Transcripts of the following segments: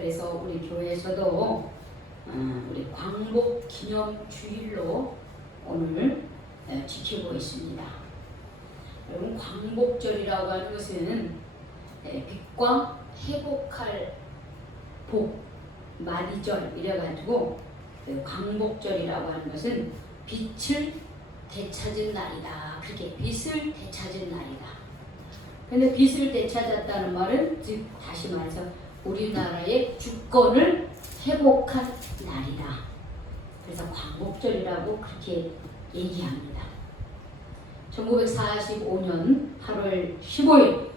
그래서 우리 교회에서도 우리 광복 기념 주일로 오늘 지키고 있습니다. 여러분, 광복절이라고 하는 것은 빛과 회복할 복, 만이절 이래가지고 광복절이라고 하는 것은 빛을 되찾은 날이다. 그게 빛을 되찾은 날이다. 근데 빛을 되찾았다는 말은 즉 다시 말해서 우리나라의 주권을 회복한 날이다. 그래서 광복절이라고 그렇게 얘기합니다. 1945년 8월 15일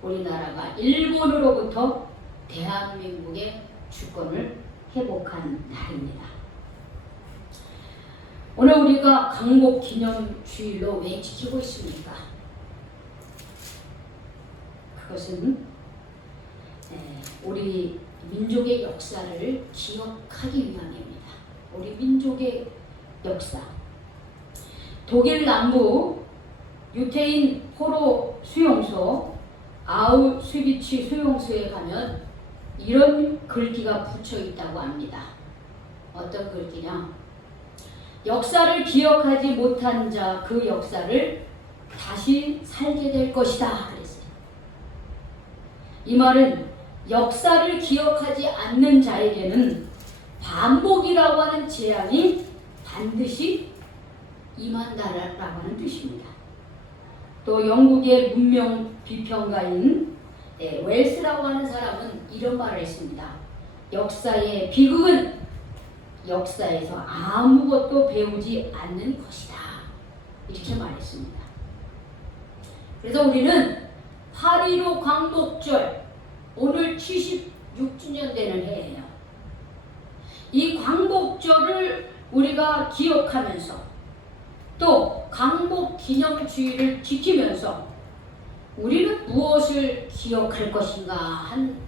우리나라가 일본으로부터 대한민국의 주권을 회복한 날입니다. 오늘 우리가 광복기념주일로 왜 지키고 있습니까? 그것은 우리 민족의 역사를 기억하기 위함입니다. 우리 민족의 역사. 독일 남부 유태인 포로 수용소 아우슈비츠 수용소에 가면 이런 글귀가 붙여 있다고 합니다. 어떤 글귀냐? 역사를 기억하지 못한 자 그 역사를 다시 살게 될 것이다. 그랬어요. 이 말은 역사를 기억하지 않는 자에게는 반복이라고 하는 재앙이 반드시 임한다라고 하는 뜻입니다. 또 영국의 문명 비평가인 웰스라고 하는 사람은 이런 말을 했습니다. 역사의 비극은 역사에서 아무것도 배우지 않는 것이다. 이렇게 말했습니다. 그래서 우리는 8.15 광복절, 오늘 76주년 되는 해예요. 이 광복절을 우리가 기억하면서 또 광복기념주의를 지키면서 우리는 무엇을 기억할 것인가 한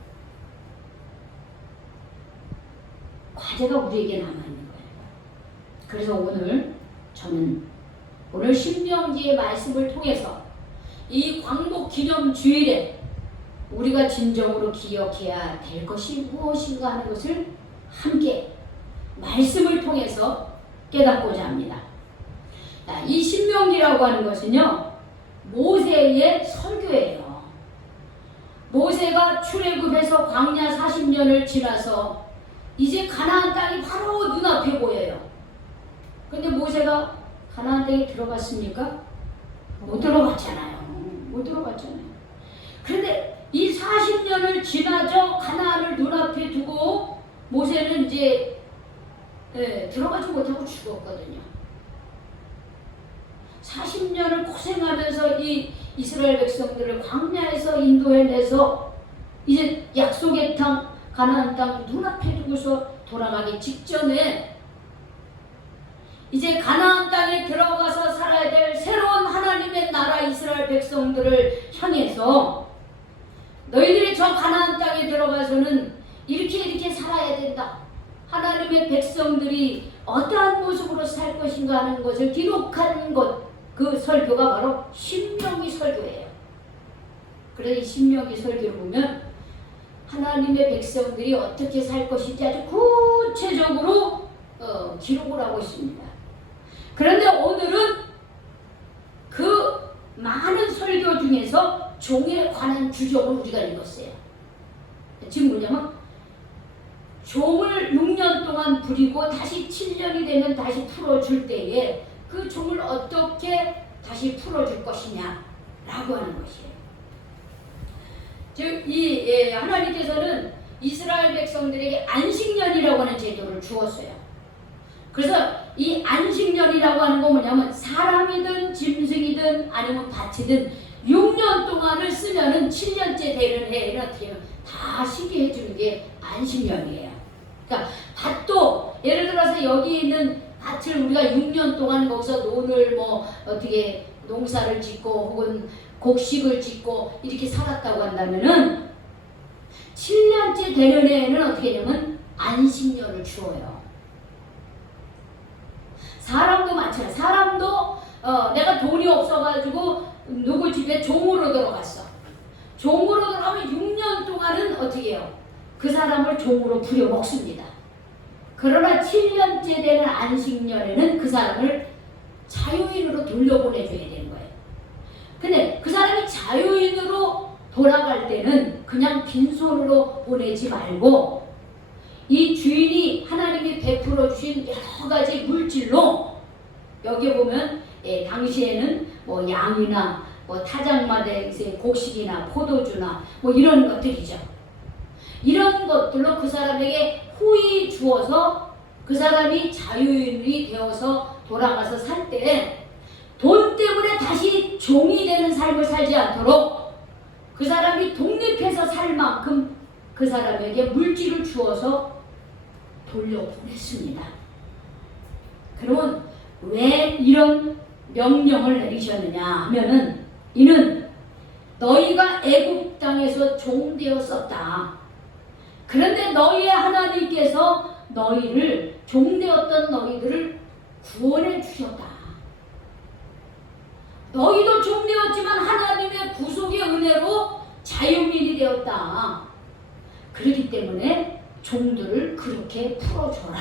과제가 우리에게 남아있는 거예요. 그래서 저는 오늘 신명기의 말씀을 통해서 이 광복기념주일에 우리가 진정으로 기억해야 될 것이 무엇인가 하는 것을 함께 말씀을 통해서 깨닫고자 합니다. 이 신명기라고 하는 것은요, 모세의 설교예요. 모세가 출애굽해서 광야 40년을 지나서 이제 가나안 땅이 바로 눈앞에 보여요. 근데 모세가 가나안 땅에 들어갔습니까? 못 들어갔잖아요. 못 들어갔잖아요. 그런데 이 40년을 지나서 가나안을 눈앞에 두고 모세는 이제 들어가지 못하고 죽었거든요. 40년을 고생하면서 이 이스라엘 백성들을 광야에서 인도해내서 이제 약속의 땅 가나안 땅 눈앞에 두고서 돌아가기 직전에 이제 가나안 땅에 들어가서 살아야 될 새로운 하나님의 나라 이스라엘 백성들을 향해서 너희들이 저 가나안 땅에 들어가서는 이렇게 살아야 된다. 하나님의 백성들이 어떠한 모습으로 살 것인가 하는 것을 기록하는 것, 그 설교가 바로 신명기 설교예요. 그래서 이 신명기 설교를 보면 하나님의 백성들이 어떻게 살 것인지 아주 구체적으로 기록을 하고 있습니다. 그런데 오늘은 그 많은 설교 중에서 종에 관한 주적을 우리가 읽었어요. 지금 뭐냐면 종을 6년 동안 부리고 다시 7년이 되면 다시 풀어줄 때에 그 종을 어떻게 다시 풀어줄 것이냐라고 하는 것이에요. 즉, 하나님께서는 이스라엘 백성들에게 안식년이라고 하는 제도를 주었어요. 그래서 이 안식년이라고 하는 건 뭐냐면 사람이든 짐승이든 아니면 밭이든 6년 동안을 쓰면은 7년째 되는 해에는 어떻게 하면 다 쉬게 해주는 게 안식년이에요. 그러니까 밭도 예를 들어서 여기 있는 밭을 우리가 6년 동안 거기서 논을 어떻게 농사를 짓고 혹은 곡식을 짓고 이렇게 살았다고 한다면은 7년째 되는 해에는 어떻게 하냐면 안식년을 주어요. 사람도 마찬가지야. 사람도 내가 돈이 없어가지고 누구 집에 종으로 들어갔어. 종으로 들어가면 6년 동안은 어떻게 해요? 그 사람을 종으로 부려먹습니다. 그러나 7년째 되는 안식년에는 그 사람을 자유인으로 돌려보내줘야 되는 거예요. 근데 그 사람이 자유인으로 돌아갈 때는 그냥 빈손으로 보내지 말고 이 주인이 하나님이 베풀어 주신 여러 가지 물질로, 여기 보면 당시에는 뭐 양이나 뭐 타작마대에서의 곡식이나 포도주나 뭐 이런 것들이죠. 이런 것들로 그 사람에게 후히 주어서 그 사람이 자유인이 되어서 돌아가서 살 때 돈 때문에 다시 종이 되는 삶을 살지 않도록 그 사람이 독립해서 살 만큼 그 사람에게 물질을 주어서 돌려보냈습니다. 그러면 왜 이런 명령을 내리셨느냐 하면은, 이는 너희가 애굽 땅에서 종되었었다. 그런데 너희의 하나님께서 너희를, 종되었던 너희들을 구원해 주셨다. 너희도 종되었지만 하나님의 구속의 은혜로 자유민이 되었다. 그렇기 때문에 종들을 그렇게 풀어줘라.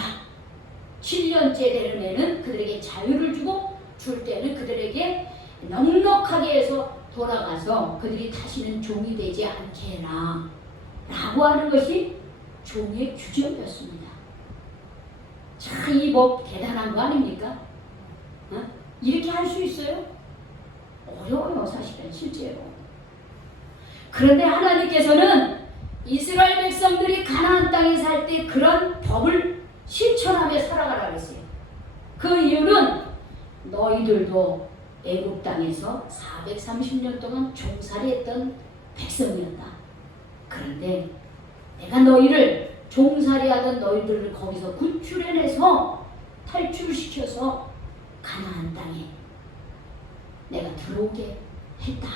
7년째 되는 애는 그들에게 자유를 주고, 줄 때는 그들에게 넉넉하게 해서 돌아가서 그들이 다시는 종이 되지 않게 해라 라고 하는 것이 종의 규정이었습니다. 참 이 법 대단한 거 아닙니까? 이렇게 할 수 있어요? 어려워요, 사실은 실제로. 그런데 하나님께서는 이스라엘 백성들이 가나안 땅에 살 때 그런 법을 실천하며 살아가라 그랬어요. 그 이유는 너희들도 애굽 땅에서 430년 동안 종살이했던 백성이었다. 그런데 내가 너희를, 종살이하던 너희들을 거기서 구출해내서 탈출시켜서 가나안 땅에 내가 들어오게 했다.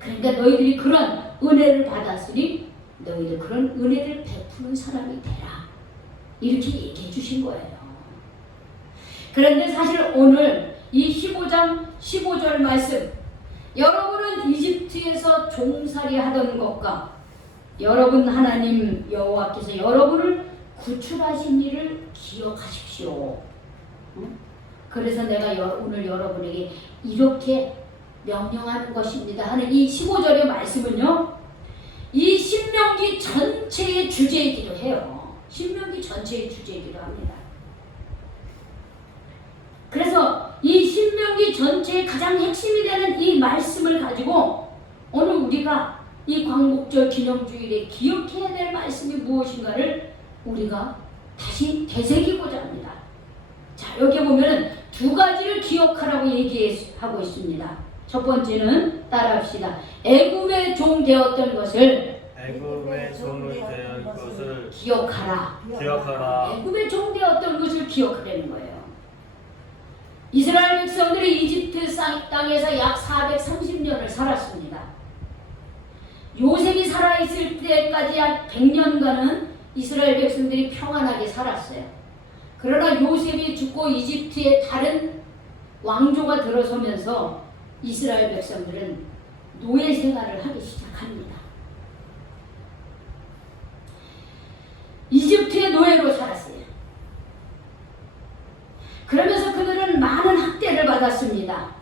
그러니까 너희들이 그런 은혜를 받았으니 너희들 그런 은혜를 베푸는 사람이 되라. 이렇게 얘기해 주신 거예요. 그런데 사실 오늘 이 15장 15절 말씀, 여러분은 이집트에서 종살이 하던 것과 여러분 하나님 여호와께서 여러분을 구출하신 일을 기억하십시오. 그래서 내가 오늘 여러분에게 이렇게 명령하는 것입니다 하는 이 15절의 말씀은요, 이 신명기 전체의 주제이기도 해요. 신명기 전체의 주제이기도 합니다. 그래서 이 신명기 전체의 가장 핵심이 되는 이 말씀을 가지고 오늘 우리가 이 광복절 기념주일에 기억해야 될 말씀이 무엇인가를 우리가 다시 되새기고자 합니다. 자, 여기 보면은 두 가지를 기억하라고 얘기하고 있습니다. 첫 번째는 따라합시다. 애굽의 종 되었던 것을, 애굽의 종을 된 것을 기억하라. 기억하라. 애굽의 종 되었던 것을 기억하라는 거예요. 이스라엘 백성들이 이집트 땅에서 약 430년을 살았습니다. 요셉이 살아있을 때까지 약 100년간은 이스라엘 백성들이 평안하게 살았어요. 그러나 요셉이 죽고 이집트의 다른 왕조가 들어서면서 이스라엘 백성들은 노예 생활을 하기 시작합니다. 이집트의 노예로 살았어요. 그러면서 그들은 많은 학대를 받았습니다.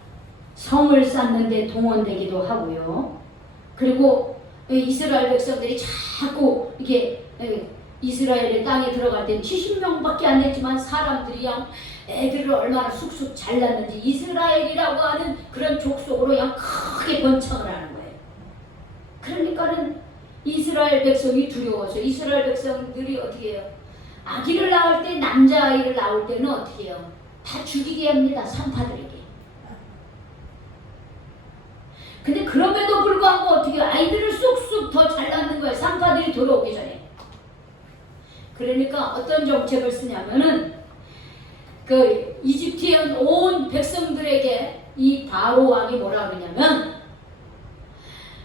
성을 쌓는데 동원되기도 하고요. 그리고 이스라엘 백성들이 자꾸 이렇게 이스라엘의 땅에 들어갈 때는 70명밖에 안 됐지만 사람들이 양 애들을 얼마나 쑥쑥 잘 낳는지 이스라엘이라고 하는 그런 족속으로 양 크게 번창을 하는 거예요. 그러니까는 이스라엘 백성이 두려워서 이스라엘 백성들이 어떻게 해요? 아기를 낳을 때, 남자아이를 낳을 때는 어떻게 해요? 다 죽이게 합니다. 산파들에게. 근데 그럼에도 불구하고 어떻게 해요? 아이들을 쑥쑥 더 잘 낳는 거예요. 산파들이 돌아오기 전에. 그러니까 어떤 정책을 쓰냐면은 그 이집트의 온 백성들에게 이 바로 왕이 뭐라 그러냐면,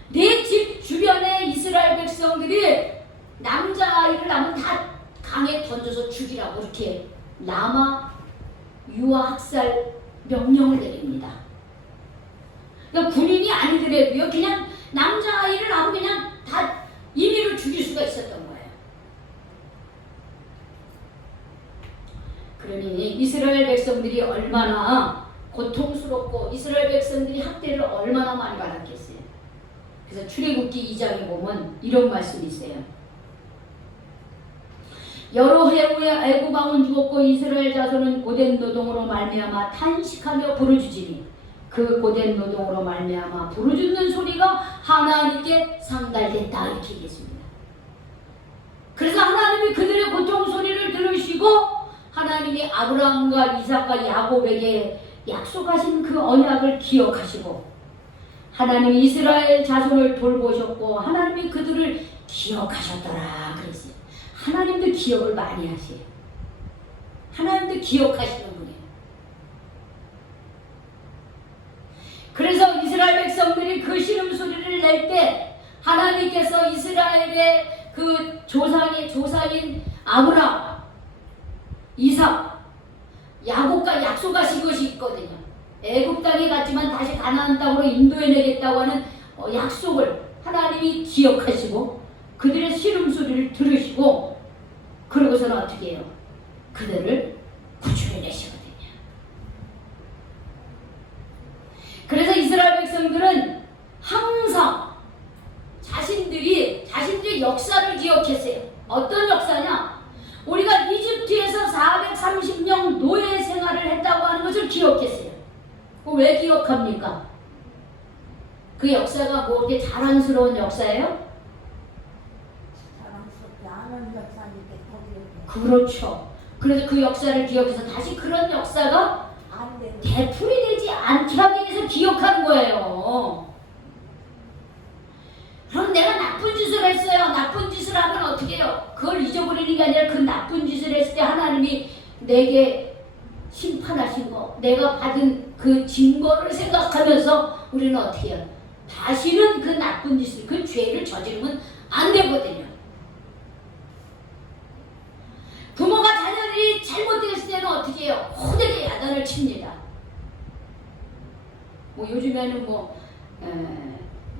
내 집 주변에 이스라엘 백성들이 남자아이를 낳으면 다 강에 던져서 죽이라고 이렇게 남아 유아 학살 명령을 내립니다. 그러니까 군인이 아니더라도요, 그냥 남자아이를 낳으면 그냥 다 임의로 죽일 수가 있었던 거예요. 그러니 이스라엘 백성들이 얼마나 고통스럽고 이스라엘 백성들이 학대를 얼마나 많이 받았겠어요. 그래서 출애굽기 2장에 보면 이런 말씀이 있어요. 여러 해 후에 애굽 왕은 죽었고 이스라엘 자손은 고된 노동으로 말미암아 탄식하며 부르짖으니 그 고된 노동으로 말미암아 부르짖는 소리가 하나님께 상달됐다 이렇게 얘기했습니다. 그래서 하나님이 그들의 고통 소리를 들으시고 하나님이 아브라함과 이삭과 야곱에게 약속하신 그 언약을 기억하시고 하나님이 이스라엘 자손을 돌보셨고 하나님이 그들을 기억하셨더라 그랬어요. 하나님도 기억을 많이 하세요. 하나님도 기억하시는 분이에요. 그래서 이스라엘 백성들이 그 신음소리를 낼 때 하나님께서 이스라엘의 그 조상인 아브라함, 이삭, 야곱과 약속하신 것이 있거든요. 애굽 땅에 갔지만 다시 가나안 땅으로 인도해내겠다고 하는 약속을 하나님이 기억하시고 그들의 신음소리를 들으시고 그러고서는 어떻게 해요? 그들을 구출해내시거든요. 그래서 이스라엘 백성들은 항상 자신들이 역사를 기억했어요. 어떤 역사냐? 우리가 이집트에서 430년 노예 생활을 했다고 하는 것을 기억했어요. 왜 기억합니까? 그 역사가 뭐 이렇게 자랑스러운 역사예요? 자랑스럽지 않은 역사인데 그렇죠. 그래서 그 역사를 기억해서 다시 그런 역사가 안 되는 되풀이되지 않게 하기 위해서 기억하는 거예요. 그럼 내가 나쁜 짓을 했어요. 나쁜 짓을 하면 어떻게 해요? 그걸 잊어버리는 게 아니라 그 나쁜 짓을 했을 때 하나님이 내게 심판하신 거, 내가 받은 그 증거를 생각하면서 우리는 어떻게 해요? 다시는 그 나쁜 짓을, 그 죄를 저지르면 안 되거든요. 부모가 자녀들이 잘못됐을 때는 어떻게 해요? 호되게 야단을 칩니다. 뭐 요즘에는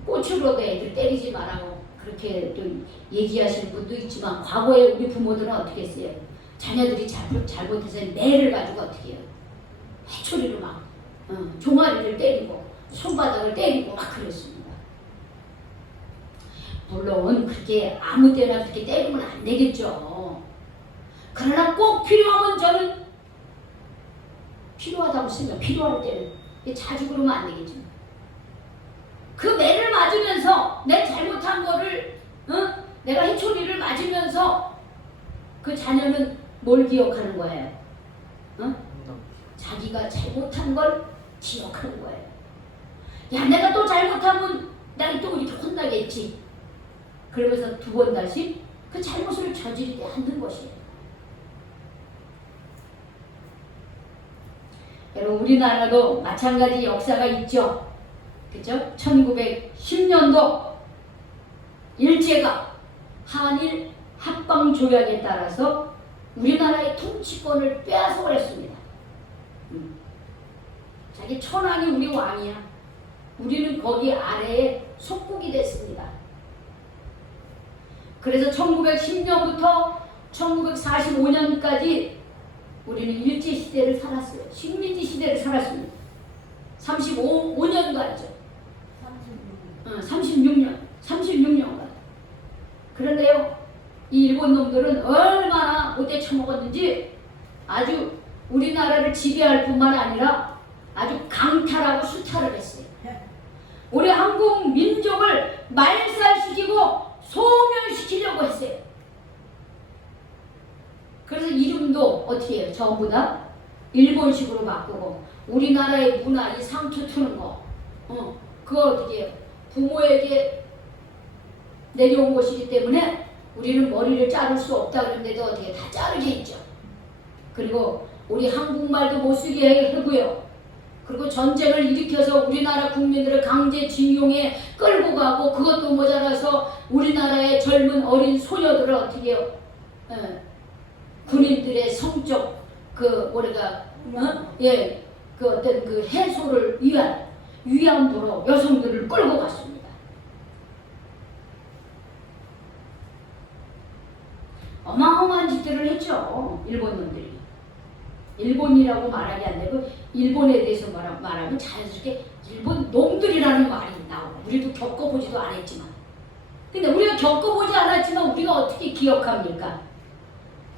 꼬추로도 애들 때리지 말라고 그렇게 좀 얘기하시는 분도 있지만 과거에 우리 부모들은 어떻게 했어요? 자녀들이 잘못해서 매를 가지고 어떻게 해요? 해초리로 막 종아리를 때리고 손바닥을 때리고 막 그랬습니다. 물론 그렇게 아무 때나 그렇게 때리면 안 되겠죠. 그러나 꼭 필요하면 저는 필요하다고 쓰면 필요할 때는 자주 그러면 안 되겠죠. 그 매를 맞으면서 내 잘못한 거를 내가 해초리를 맞으면서 그 자녀는 뭘 기억하는 거예요? 자기가 잘못한 걸 기억하는 거예요. 야, 내가 또 잘못하면 나를 또 이렇게 혼나겠지. 그러면서 두 번 다시 그 잘못을 저지르지 않는 것이에요. 여러분 우리나라도 마찬가지 역사가 있죠. 그죠? 1910년도 일제가 한일 합방 조약에 따라서 우리나라의 통치권을 빼앗아 버렸습니다. 자기 천황이 우리 왕이야. 우리는 거기 아래에 속국이 됐습니다. 그래서 1910년부터 1945년까지 우리는 일제시대를 살았어요. 식민지 시대를 살았습니다. 35년간이죠. 36년간. 그런데요, 이 일본 놈들은 얼마나 못돼 처먹었는지 아주 우리나라를 지배할 뿐만 아니라 아주 강탈하고 수탈을 했어요. 우리 한국 민족을 말살시키고 소멸시키려고 했어요. 그래서 이름도 어떻게 해요? 전부 다 일본식으로 바꾸고 우리나라의 문화, 이 상투 트는 거 그거 어떻게 해요? 부모에게 내려온 것이기 때문에 우리는 머리를 자를 수 없다 그런데도 어떻게 다 자르게 있죠. 그리고 우리 한국말도 못 쓰게 하고요. 그리고 전쟁을 일으켜서 우리나라 국민들을 강제징용에 끌고 가고 그것도 모자라서 우리나라의 젊은 어린 소녀들을 어떻게 해요? 군인들의 성적 그 어떤 그 해소를 위한 위안부로 여성들을 끌고 갔습니다. 어마어마한 짓들을 했죠. 일본 놈들이. 일본이라고 말하기 안 되고 일본에 대해서 말하면 자연스럽게 일본 놈들이라는 말이 나오고 우리도 겪어보지도 않았지만 근데 우리가 겪어보지 않았지만 우리가 어떻게 기억합니까?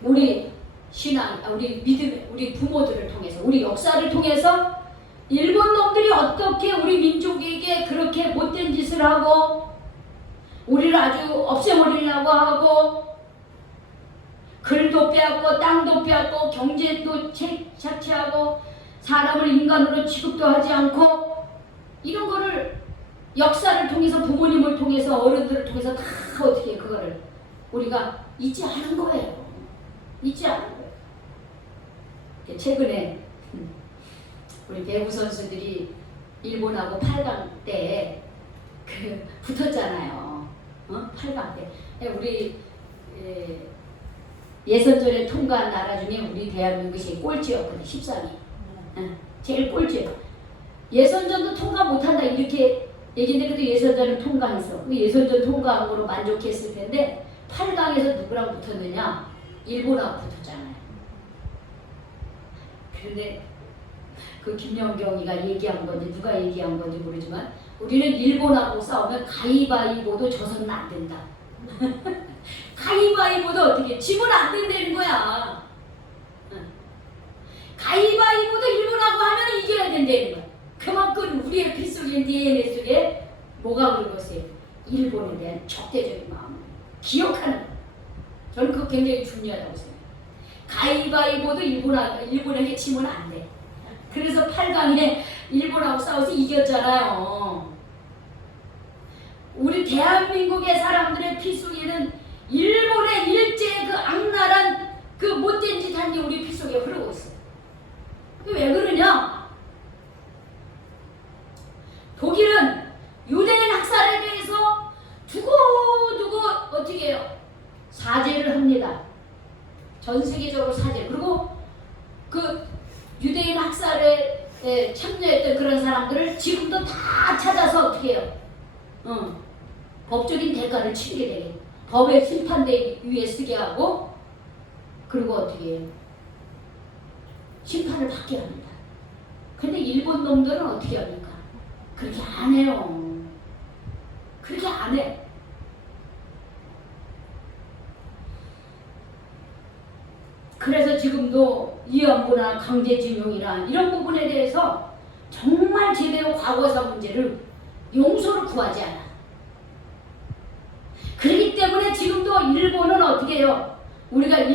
우리 신앙, 우리 믿음, 우리 부모들을 통해서 우리 역사를 통해서 일본 놈들이 어떻게 우리 민족에게 그렇게 못된 짓을 하고 우리를 아주 없애버리려고 하고 글도 빼앗고 땅도 빼앗고 경제도 착취하고 사람을 인간으로 취급도 하지 않고 이런 거를 역사를 통해서 부모님을 통해서 어른들을 통해서 다 어떻게 그거를 우리가 잊지 않은 거예요. 잊지 않은 거예요. 최근에 우리 배구 선수들이 일본하고 8강 때 붙었잖아요. 8강 때 우리 예선전에 통과한 나라 중에 우리 대한민국이 꼴찌였거든. 13위. 제일 꼴찌. 예선전도 통과 못한다 이렇게 얘기인데 그래도 예선전을 통과했어. 예선전 통과한 거로 만족했을 텐데 8강에서 누구랑 붙었느냐? 일본하고 붙었잖아요. 그런데 그 김연경이가 얘기한 건지 누가 얘기한 건지 모르지만 우리는 일본하고 싸우면 가위바위보도 져서는 안 된다. 가위바위보도 어떻게 지면 안 된다는 거야. 가위바위보도 일본하고 하면 이겨야 된다는 거야. 그만큼 우리의 피 속에 DNA 속에 뭐가 그러겠어요? 일본에 대한 적대적인 마음을 기억하는 거야. 저는 그거 굉장히 중요하다고 생각해요. 가위바위보도 일본에게 지면 안 돼. 그래서 8강에 일본하고 싸워서 이겼잖아요. 우리 대한민국의 사람들의 피 속에는 일본의 일제의 그 악랄한 그 못된 짓 한 게 우리 피 속에 흐르고 있어요. 왜 그러냐? 독일은 유대인 학살에 대해서 두고두고 어떻게 해요? 사죄를 합니다. 전 세계적으로 사죄. 그리고 그 유대인 학살에 참여했던 그런 사람들을 지금도 다 찾아서 어떻게 해요? 법적인 대가를 치르게 되게 법의 심판대 위에 쓰게 하고 그리고 어떻게 해요? 심판을 받게 합니다. 근데 일본 놈들은 어떻게 합니까? 그렇게 안 해요. 그렇게 안 해. 그래서 지금도 위안부나 강제징용이나 이런 부분에 대해서 정말 제대로 과거사 문제를 용서를 구하지 않아. 그렇기 때문에 지금도 일본은 어떻게 해요? 우리가 그럼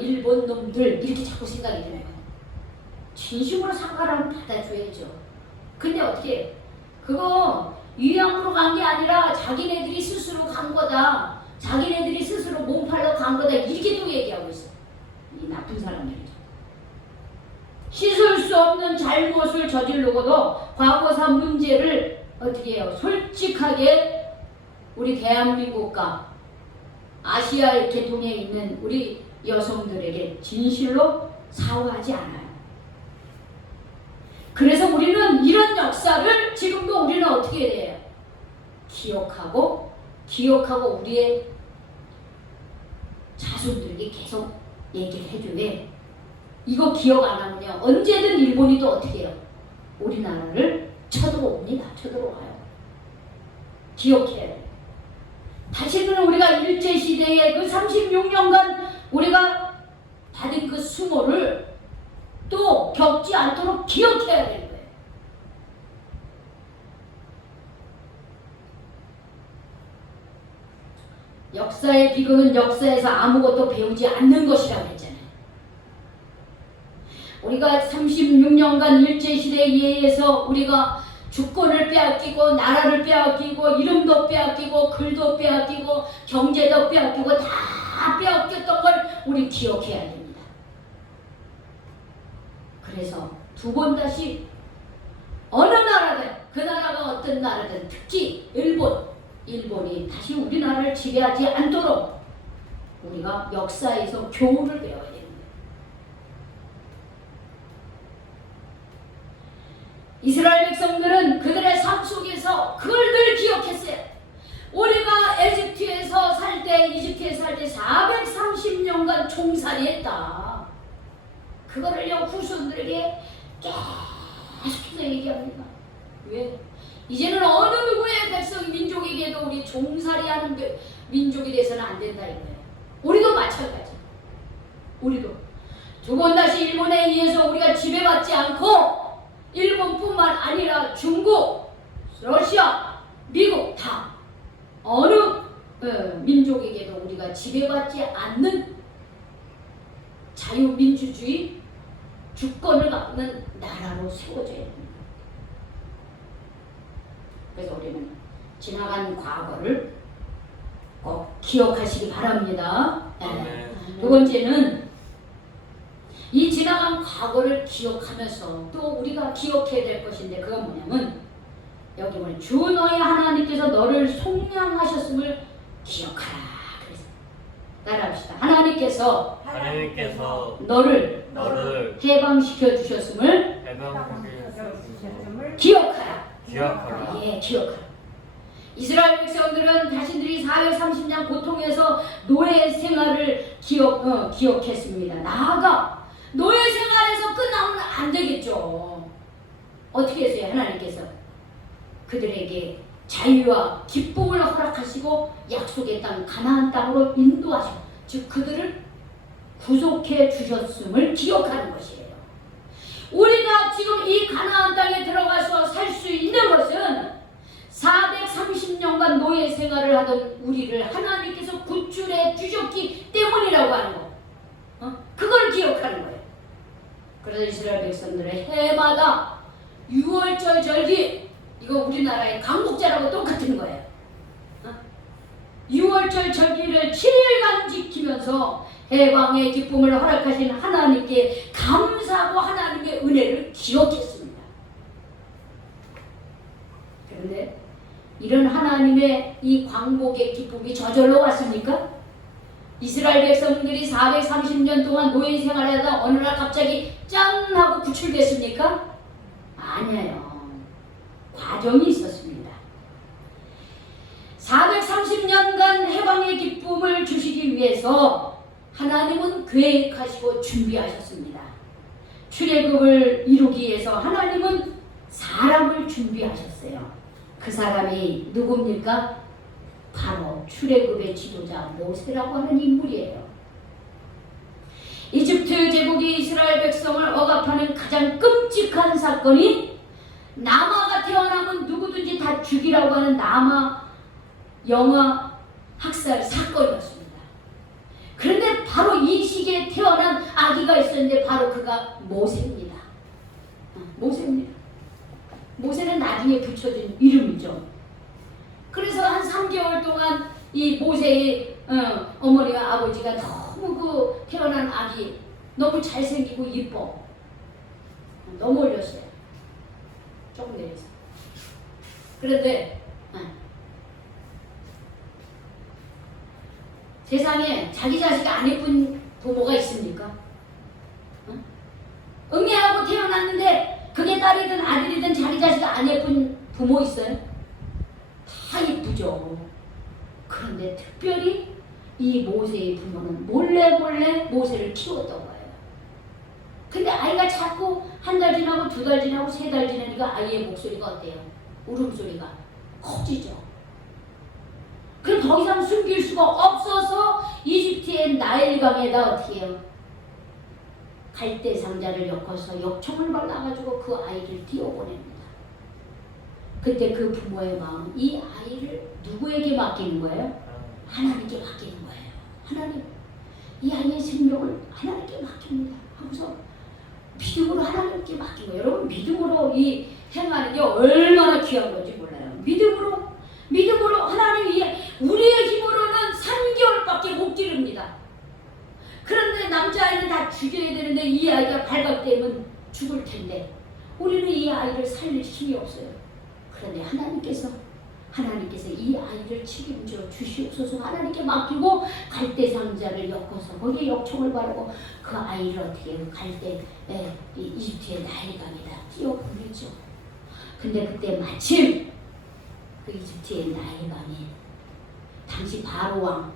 일본 놈들 이렇게 자꾸 생각이 드는 거예요. 진심으로 사과를 받아줘야죠. 근데 어떻게 그거 위안부로 간 게 아니라 자기네들이 스스로 간 거다. 자기네들이 스스로 몸팔러 간 거다. 이렇게 또 얘기하고 있어. 이 나쁜 사람들이죠. 씻을 수 없는 잘못을 저지르고도 과거사 문제를 어떻게 해요? 솔직하게 우리 대한민국과 아시아 계통에 있는 우리 여성들에게 진실로 사과하지 않아요. 그래서 우리는 이런 역사를 지금도 우리는 어떻게 해요? 기억하고 우리의 자손들에게 계속 얘기를 해주면 이거 기억 안 하면요 언제든 일본이 또 어떻게 해요? 우리나라를 쳐들어옵니다. 쳐들어와요. 기억해야 돼요. 다시는 우리가 일제시대에 그 36년간 우리가 받은 그 수모를 또 겪지 않도록 기억해야 되는 거예요. 역사의 비극은 역사에서 아무것도 배우지 않는 것이라고 했잖아요. 우리가 36년간 일제시대에 의해서 우리가 주권을 빼앗기고 나라를 빼앗기고 이름도 빼앗기고 글도 빼앗기고 경제도 빼앗기고 다 빼앗겼던 걸 우리 기억해야 됩니다. 그래서 두 번 다시 어느 나라든 그 나라가 어떤 나라든 특히 일본이 다시 우리나라를 지배하지 않도록 우리가 역사에서 교훈을 배워야 됩니다. 이스라엘 백성들은 그들의 삶 속에서 그걸 늘 기억했어요. 우리가 이집트에 살 때 430년간 총살이했다. 그거를요 후손들에게 계속해서 얘기합니다. 왜? 이제는 어느 누구의 백성 민족에게도 우리 종살이하는 민족이 돼서는 안 된다 이거예요. 우리도 마찬가지. 우리도 두 번 다시 일본에 의해서 우리가 지배받지 않고 일본뿐만 아니라 중국, 러시아, 미국 다 어느 민족에게도 우리가 지배받지 않는 자유민주주의 주권을 갖는 나라로 세워져야 됩니다. 그래서 우리는 지나간 과거를 꼭 기억하시기 바랍니다. 두 번째는 이 지나간 과거를 기억하면서 또 우리가 기억해야 될 것인데 그건 뭐냐면 여기 보면 주 너의 하나님께서 너를 속량하셨음을 기억하라. 그래서 따라합시다. 하나님께서 너를 해방시켜 주셨음을 기억하라. 예, 기억하라. 이스라엘 백성들은 자신들이 430년 고통에서 노예 생활을 기억했습니다. 나아가 노예 생활에서 끝나면 안 되겠죠. 어떻게 했어요? 하나님께서 그들에게 자유와 기쁨을 허락하시고 약속의 땅 가나안 땅으로 인도하시고 즉 그들을 구속해 주셨음을 기억하는 것이에요. 우리가 지금 이 가나안 땅에 들어가서 살 수 있는 것은 430년간 노예 생활을 하던 우리를 하나님께서 구출해 주셨기 때문이라고 하는 거. 그걸 기억하는 거예요. 그래서 이스라엘 백성들의 해마다 6월절 절기, 이거 우리나라의 강국제라고 똑같은 거예요. 6월절 절기를 7일간 지키면서 해방의 기쁨을 허락하신 하나님께 감사하고 하나님의 은혜를 기억했습니다. 그런데 이런 하나님의 이 광복의 기쁨이 저절로 왔습니까? 이스라엘 백성들이 430년 동안 노예 생활하다가 어느 날 갑자기 짠 하고 구출됐습니까? 아니에요. 과정이 있었습니다. 430년간 해방의 기쁨을 주시기 위해서 하나님은 계획하시고 준비하셨습니다. 출애굽을 이루기 위해서 하나님은 사람을 준비하셨어요. 그 사람이 누굽니까? 바로 출애굽의 지도자 모세라고 하는 인물이에요. 이집트 제국이 이스라엘 백성을 억압하는 가장 끔찍한 사건이 남아가 태어나면 누구든지 다 죽이라고 하는 남아 영아 학살 사건이었습니다. 그런데 바로 이 시기에 태어난 아기가 있었는데 바로 그가 모세입니다. 모세입니다. 모세는 나중에 붙여준 이름이죠. 그래서 한 3개월 동안 이 모세의 어머니와 아버지가 너무 그 태어난 아기 너무 잘생기고 이뻐. 너무 올렸어요. 조금 내려서. 그런데 세상에 자기 자식이 안 예쁜 부모가 있습니까? 응애하고 태어났는데 그게 딸이든 아들이든 자기 자식이 안 예쁜 부모 있어요? 다 예쁘죠. 그런데 특별히 이 모세의 부모는 몰래 모세를 키웠던 거예요. 근데 아이가 자꾸 한 달 지나고 2달 지나고 3달 지나니까 아이의 목소리가 어때요? 울음소리가 커지죠. 그럼 더 이상 숨길 수가 없어서 이집트의 나일강에다 어떻게 해요? 갈대 상자를 엮어서 역청을 발라가지고 그 아이를 띄워보냅니다. 그때 그 부모의 마음은 이 아이를 누구에게 맡기는 거예요? 하나님께 맡기는 거예요. 하나님, 이 아이의 생명을 하나님께 맡깁니다 하면서 믿음으로 하나님께 맡긴 거예요. 여러분, 믿음으로 이 행하는 게 얼마나 귀한 건지 몰라요. 믿음으로 하나님 위해 우리의 힘으로는 3개월밖에 못 기릅니다. 그런데 남자아이는 다 죽여야 되는데 이 아이가 발각되면 죽을 텐데 우리는 이 아이를 살릴 힘이 없어요. 그런데 하나님께서 이 아이를 책임져 주시옵소서 하나님께 맡기고 갈대 상자를 엮어서 거기에 역청을 바르고 그 아이를 어떻게 갈대 이집트의 나일강에다 띄워보내죠. 근데 그때 마침 그 이집트의 나일강에 당시 바로 왕,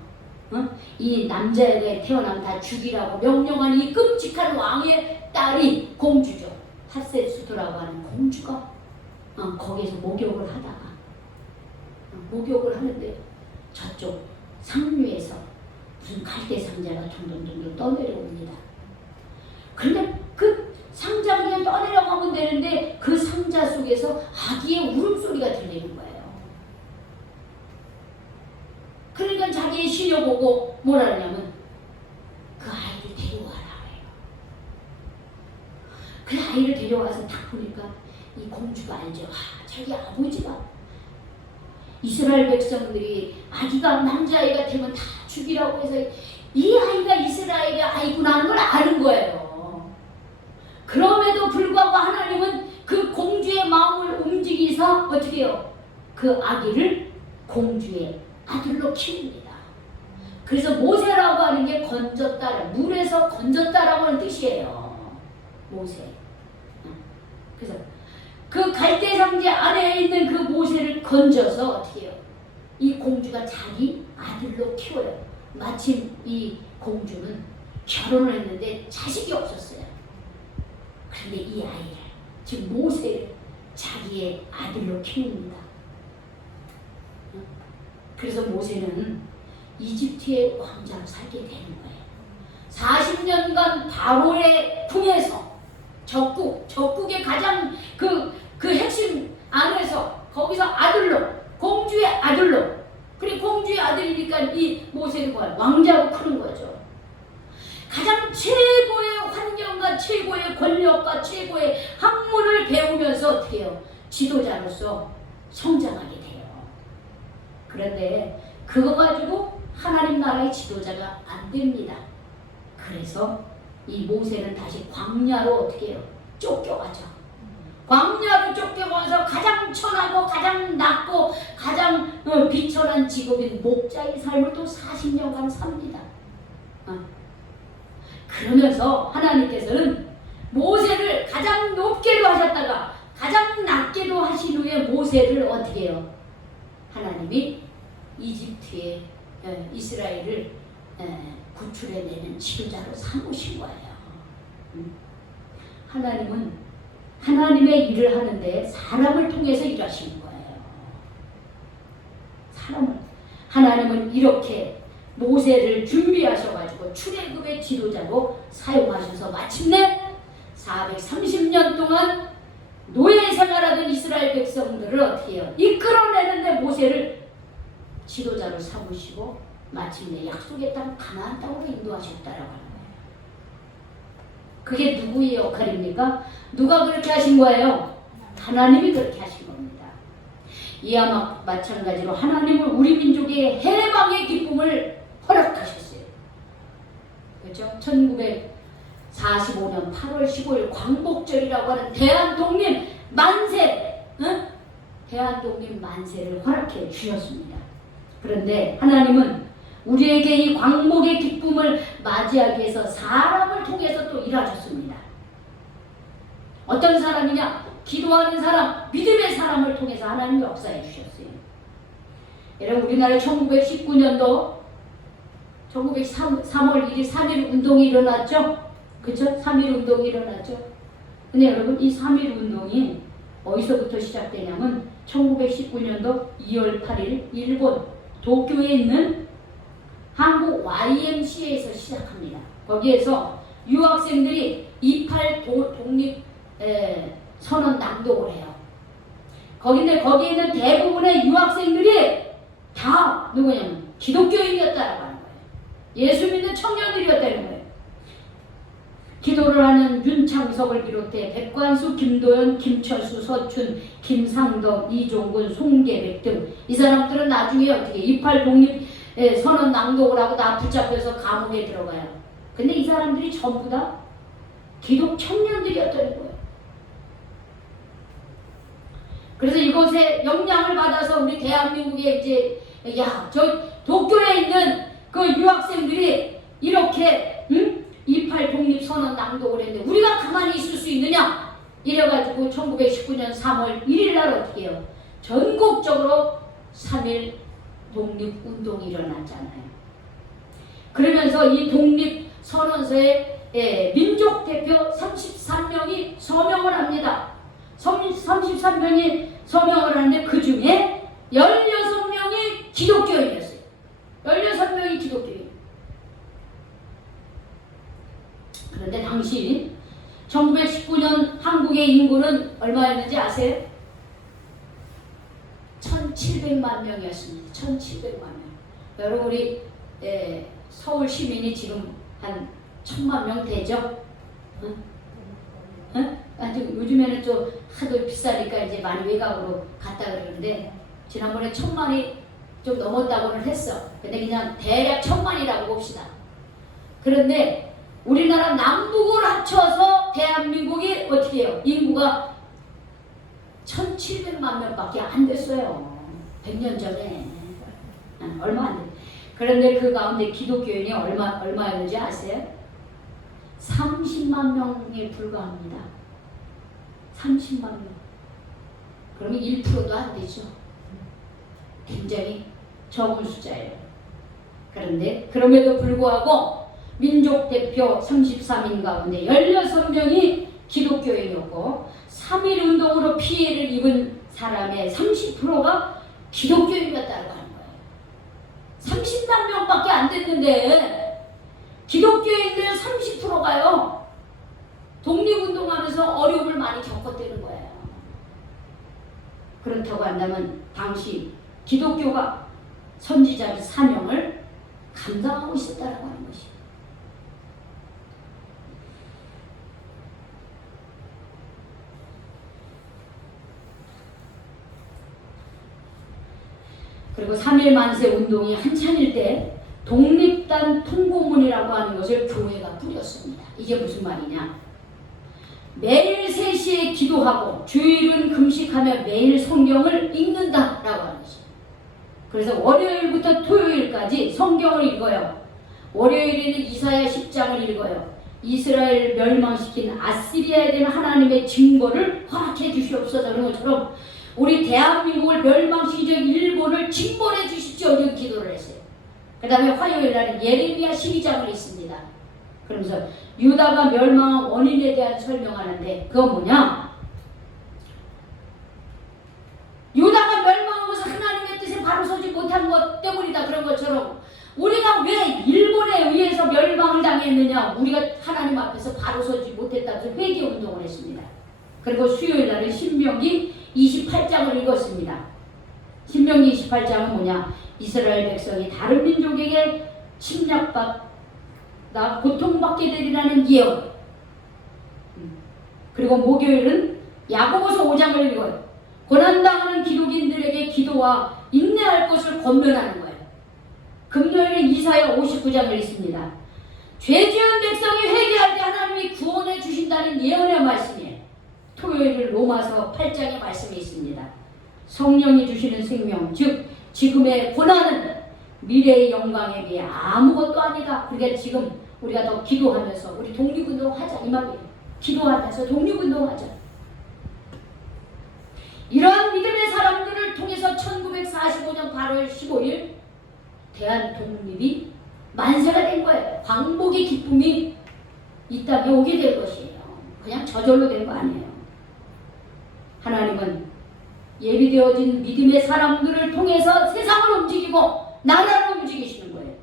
이 남자에게 태어나면 다 죽이라고 명령한 이 끔찍한 왕의 딸이 공주죠. 핫세수트라고 하는 공주가 거기에서 목욕을 하다가 목욕을 하는데 저쪽 상류에서 무슨 갈대 상자가 둥둥둥둥 떠내려옵니다. 그런데 그 상자 그냥 떠내려가면 되는데 그 상자 속에서 아기의 울음소리가 들리는 거예요. 그러니까 자기의 시녀 보고 뭐라 하냐면 그 아이를 데려와라 해요. 그 아이를 데려와서 딱 보니까 이 공주가 알죠. 자기 아버지가 이스라엘 백성들이 아기가 남자아이가 되면 다 죽이라고 해서 이 아이가 이스라엘의 아이구나 하는 걸 아는 거예요. 그럼에도 불구하고 하나님은 그 공주의 마음을 움직이서 어떻게 해요? 그 아기를 공주의 아들로 키웁니다. 그래서 모세라고 하는 게 건졌다, 물에서 건졌다라고 하는 뜻이에요. 모세. 그래서 그 갈대 상자 안에 있는 그 모세를 건져서 어떻게 해요? 이 공주가 자기 아들로 키워요. 마침 이 공주는 결혼을 했는데 자식이 없었어요. 그런데 이 아이를, 즉 모세를 자기의 아들로 키웁니다. 그래서 모세는 이집트의 왕자로 살게 되는 거예요. 40년간 바로의 궁에서 적국의 가장 그 핵심 안에서 거기서 아들로, 공주의 아들로, 그리고 공주의 아들이니까 이 모세를 왕자로 크는 거죠. 가장 최고의 환경과 최고의 권력과 최고의 학문을 배우면서 어떻게 해요? 지도자로서 성장하게 돼요. 그런데 그거 가지고 하나님 나라의 지도자가 안 됩니다. 그래서 이 모세는 다시 광야로 어떻게 해요? 쫓겨가죠. 광야로 쫓겨가서 가장 천하고 가장 낮고 가장 비천한 직업인 목자의 삶을 또 40년간 삽니다. 그러면서 하나님께서는 모세를 가장 높게도 하셨다가 가장 낮게도 하신 후에 모세를 어떻게 해요? 하나님이 이집트의 이스라엘을 구출해내는 지도자로 삼으신 거예요. 하나님은 하나님의 일을 하는데 사람을 통해서 일하시는 거예요. 하나님은 이렇게 모세를 준비하셔가지고 출애굽의 지도자로 사용하셔서 마침내 430년 동안 노예 생활하던 이스라엘 백성들을 어떻게 해요? 이끌어내는데 모세를 지도자로 삼으시고 마침내 약속의 땅 가나안 땅으로 인도하셨다라고 하는 거예요. 그게 누구의 역할입니까? 누가 그렇게 하신 거예요? 하나님이 그렇게 하신 겁니다. 이와 마찬가지로 하나님은 우리 민족의 해방의 기쁨을 허락하셨어요. 그렇죠? 1945년 8월 15일 광복절이라고 하는 대한독립 만세, 대한독립 만세를 허락해 주셨습니다. 그런데 하나님은 우리에게 이 광복의 기쁨을 맞이하기 위해서 사람을 통해서 또 일하셨습니다. 어떤 사람이냐? 기도하는 사람, 믿음의 사람을 통해서 하나님 역사해 주셨어요. 여러분, 우리나라에 1919년도 3월 1일 3.1 운동이 일어났죠? 그쵸? 3.1 운동이 일어났죠? 근데 여러분, 이 3.1 운동이 어디서부터 시작되냐면 1919년도 2월 8일 일본 도쿄에 있는 한국 YMCA에서 시작합니다. 거기에서 유학생들이 28 독립 선언 낭독을 해요. 거기에 있는 대부분의 유학생들이 다 누구냐면 기독교인이었다라고 하는 거예요. 예수 믿는 청년들이었다는 거예요. 기도를 하는 윤창석을 비롯해 백관수, 김도연, 김철수, 서춘, 김상덕, 이종근, 송계백 등 이 사람들은 나중에 어떻게 28 독립 선언 낭독을 하고 다 붙잡혀서 감옥에 들어가요. 근데 이 사람들이 전부 다 기독 청년들이었다는 거예요. 그래서 이곳에 영향을 받아서 우리 대한민국에 이제 저 도쿄에 있는 그 유학생들이 이렇게 28 독립선언 낭독을 했는데 우리가 가만히 있을 수 있느냐? 이래가지고 1919년 3월 1일 날 어떻게 해요? 전국적으로 3.1 독립운동이 일어났잖아요. 그러면서 이 독립선언서에 민족대표 33명이 서명을 합니다. 33명이 서명을 하는데 그 중에 16명이 기독교인이었어요. 16명이 기독교인. 그런데 당시 1919년 한국의 인구는 얼마였는지 아세요? 1700만 명이었습니다. 1700만 명. 여러분 우리 서울 시민이 지금 한 1000만 명 되죠? 응? 응? 아주 요즘에는 좀 하도 비싸니까 이제 많이 외곽으로 갔다 그러는데 지난번에 1000만이 좀 넘었다고는 했어. 근데 그냥 대략 1000만이라고 봅시다. 그런데 우리나라 남북을 합쳐서 대한민국이 어떻게 해요? 인구가 1700만 명밖에 안 됐어요. 100년 전에. 얼마 안 돼. 그런데 그 가운데 기독교인이 얼마였는지 아세요? 30만 명에 불과합니다. 30만 명. 그러면 1%도 안 되죠. 굉장히 적은 숫자예요. 그런데 그럼에도 불구하고 민족 대표 33인 가운데 16명이 기독교인이었고 3.1운동으로 피해를 입은 사람의 30%가 기독교인이었다고 하는 거예요. 30만 명밖에 안 됐는데 기독교인들 30%가요. 독립운동하면서 어려움을 많이 겪었다는 거예요. 그렇다고 한다면 당시 기독교가 선지자의 사명을 감당하고 있었다고 하는 것이에요. 그리고 3.1 만세 운동이 한창일 때 독립단 통고문이라고 하는 것을 교회가 뿌렸습니다. 이게 무슨 말이냐? 매일 3시에 기도하고 주일은 금식하며 매일 성경을 읽는다라고 하는 것이에요. 그래서 월요일부터 토요일까지 성경을 읽어요. 월요일에는 이사야 10장을 읽어요. 이스라엘 멸망시킨 아시리아에 대한 하나님의 징벌을 허락해 주시옵소서. 그런 것처럼 우리 대한민국을 멸망시키는 일본을 징벌해 주십시오. 이런 기도를 했어요. 그 다음에 화요일 날은 예레미야 12장을 읽습니다. 그러면서 유다가 멸망한 원인에 대한 설명하는데 그건 뭐냐? 유다가 멸망한 것은 하나님의 뜻에 바로 서지 못한 것 때문이다. 그런 것처럼 우리가 왜 일본에 의해서 멸망을 당했느냐? 우리가 하나님 앞에서 바로 서지 못했다고 해서 회개운동을 했습니다. 그리고 수요일 날은 신명기 28장을 읽었습니다. 신명기 28장은 뭐냐? 이스라엘 백성이 다른 민족에게 침략받다 고통받게 되리라는 예언. 그리고 목요일은 야고보서 5장을 읽어요. 고난당하는 기독인들에게 기도와 인내할 것을 권면하는 거예요. 금요일은 이사야 59장을 읽습니다. 죄 지은 백성이 회개할 때 하나님이 구원해 주신다는 예언의 말씀이에요. 토요일은 로마서 8장의 말씀이 있습니다. 성령이 주시는 생명, 즉 지금의 고난은 미래의 영광에 비해 아무것도 아니다. 그러니까 지금 우리가 더 기도하면서 우리 독립운동하자 이 말이에요. 기도하면서 독립운동하자. 이러한 믿음의 사람들을 통해서 1945년 8월 15일 대한 독립이 만세가 된 거예요. 광복의 기쁨이 이 땅에 오게 될 것이에요. 그냥 저절로 된 거 아니에요. 하나님은 예비되어진 믿음의 사람들을 통해서 세상을 움직이고 나라를 움직이시는 거예요.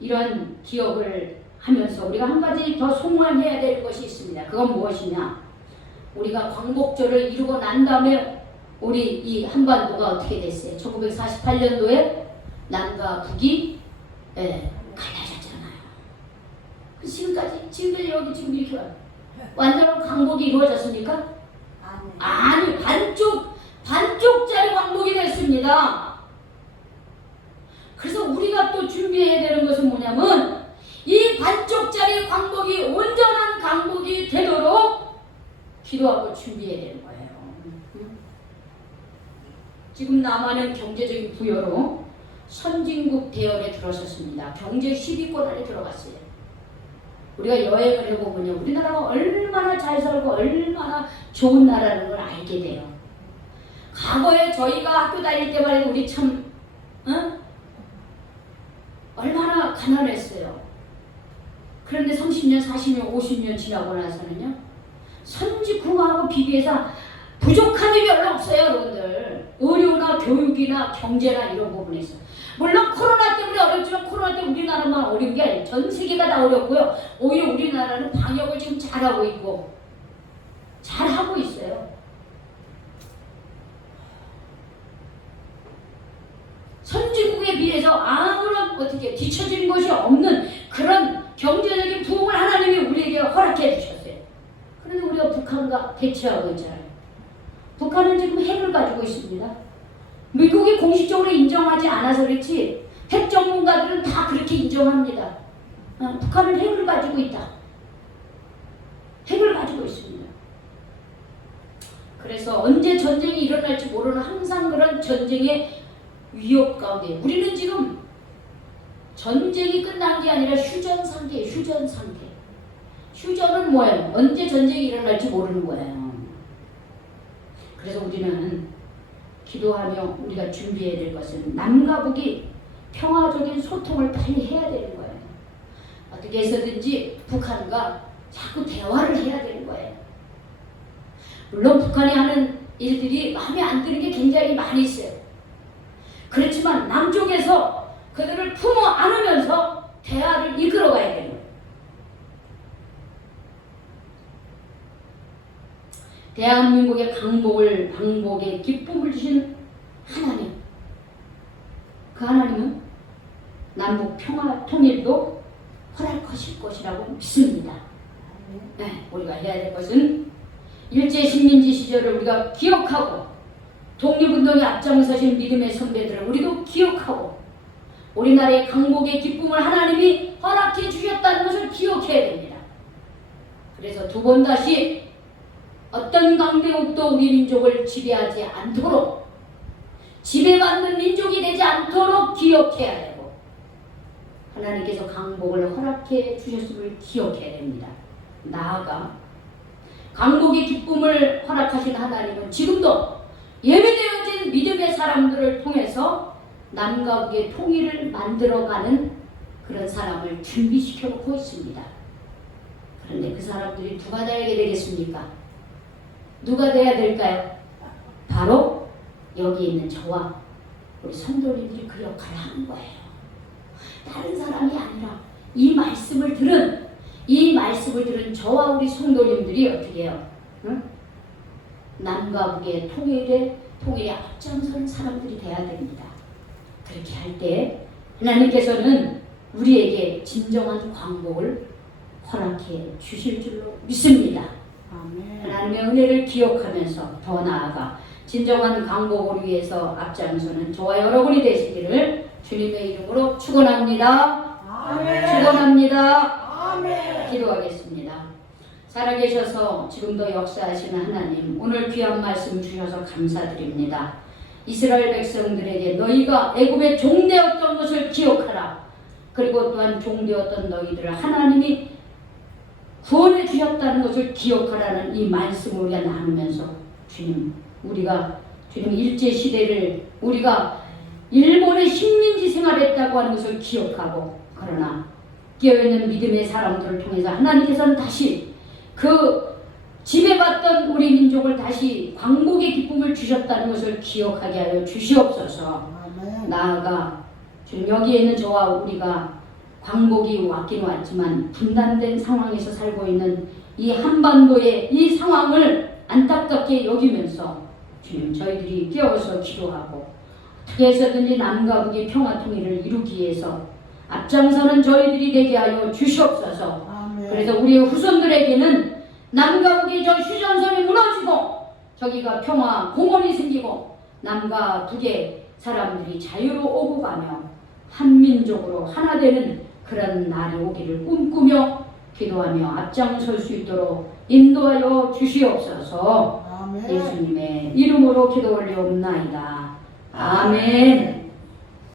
이런 기억을 하면서 우리가 한 가지 더 소망해야 될 것이 있습니다. 그건 무엇이냐? 우리가 광복절을 이루고 난 다음에 우리 이 한반도가 어떻게 됐어요? 1948년도에 남과 북이 갈라졌잖아요. 지금까지 여기 지금 이렇게 와요. 완전한 광복이 이루어졌습니까? 아니, 반쪽짜리 광복이 됐습니다. 그래서 우리가 또 준비해야 되는 것은 뭐냐면 이 반쪽짜리 광복이 온전한 광복이 되도록 기도하고 준비해야 되는 거예요. 지금 남한은 경제적인 부여로 선진국 대열에 들어섰습니다. 경제 10위권 안에 들어갔어요. 우리가 여행을 해보면요, 우리나라가 얼마나 잘 살고 얼마나 좋은 나라라는 걸 알게 돼요. 과거에 저희가 학교 다닐 때만 해도 우리 참 얼마나 가난했어요. 그런데 30년, 40년, 50년 지나고 나서는요, 선진국하고 비교해서 부족한 일이 별로 없어요, 여러분들. 의료나 교육이나 경제나 이런 부분에서. 물론 코로나 때문에 어렵지만 코로나 때문에 우리나라만 어려운 게 아니에요. 전 세계가 다 어렵고요. 오히려 우리나라는 방역을 지금 잘하고 있고 잘하고 있어요. 선진국에 비해서 아무런 어떻게 뒤처진 것이 없는 그런 경제적인 부흥을 하나님이 우리에게 허락해 주셨어요. 그런데 우리가 북한과 대치하고 있잖아요. 북한은 지금 핵을 가지고 있습니다. 미국이 공식적으로 인정하지 않아서 그렇지 핵 전문가들은 다 그렇게 인정합니다. 북한은 핵을 가지고 있다. 핵을 가지고 있습니다. 그래서 언제 전쟁이 일어날지 모르는 항상 그런 전쟁의 위협 가운데 우리는 지금 전쟁이 끝난 게 아니라 휴전 상태예요. 휴전 상태. 휴전은 뭐예요? 언제 전쟁이 일어날지 모르는 거예요. 그래서 우리는 기도하며 우리가 준비해야 될 것은 남과 북이 평화적인 소통을 빨리 해야 되는 거예요. 어떻게 해서든지 북한과 자꾸 대화를 해야 되는 거예요. 물론 북한이 하는 일들이 마음에 안 드는 게 굉장히 많이 있어요. 그렇지만 남쪽에서 그들을 품어 안으면서 대화를 이끌어가야 되는 거예요. 대한민국의 방복에 기쁨을 주신 하나님, 그 하나님은 남북 평화 통일도 허락하실 것이라고 믿습니다. 네, 우리가 해야 될 것은 일제식민지 시절을 우리가 기억하고 독립운동에 앞장서신 믿음의 선배들을 우리도 기억하고 우리나라의 강복의 기쁨을 하나님이 허락해 주셨다는 것을 기억해야 됩니다. 그래서 두 번 다시 어떤 강대국도 우리 민족을 지배하지 않도록 지배받는 민족이 되지 않도록 기억해야 되고 하나님께서 강복을 허락해 주셨음을 기억해야 됩니다. 나아가 강복의 기쁨을 허락하신 하나님은 지금도 예배되어진 믿음의 사람들을 통해서 남과 북의 통일을 만들어가는 그런 사람을 준비시켜 놓고 있습니다. 그런데 그 사람들이 누가 되게 되겠습니까? 누가 돼야 될까요? 바로 여기 있는 저와 우리 성도님들이 그 역할을 하는 거예요. 다른 사람이 아니라 이 말씀을 들은 저와 우리 성도님들이 어떻게 해요? 응? 남과 북의 통일에 앞장서는 사람들이 돼야 됩니다. 그렇게 할 때 하나님께서는 우리에게 진정한 광복을 허락해 주실 줄로 믿습니다. 하나님의 은혜를 기억하면서 더 나아가 진정한 강복을 위해서 앞장서는 저와 여러분이 되시기를 주님의 이름으로 축원합니다. 축원합니다. 기도하겠습니다. 살아계셔서 지금도 역사하시는 하나님, 오늘 귀한 말씀 주셔서 감사드립니다. 이스라엘 백성들에게 너희가 애굽의 종되었던 것을 기억하라. 그리고 또한 종되었던 너희들을 하나님이 구원해 주셨다는 것을 기억하라는 이 말씀을 우리가 나누면서 우리가 일제시대를 우리가 일본의 식민지 생활했다고 하는 것을 기억하고 그러나 깨어있는 믿음의 사람들을 통해서 하나님께서는 다시 그 지배받던 우리 민족을 다시 광복의 기쁨을 주셨다는 것을 기억하게 하여 주시옵소서. 나아가 여기에 있는 저와 우리가 광복이 왔긴 왔지만 분단된 상황에서 살고 있는 이 한반도의 이 상황을 안타깝게 여기면서 주님 저희들이 깨어서 기도하고 어떻게 해서든지 남과 북의 평화 통일을 이루기 위해서 앞장서는 저희들이 되게 하여 주시옵소서. 그래서 우리의 후손들에게는 남과 북의 저 휴전선이 무너지고 저기가 평화 공원이 생기고 남과 북의 사람들이 자유로 오고 가며 한민족으로 하나 되는 그런 날이 오기를 꿈꾸며 기도하며 앞장설 수 있도록 인도하여 주시옵소서. 예수님의 이름으로 기도 올려옵나이다. 아멘.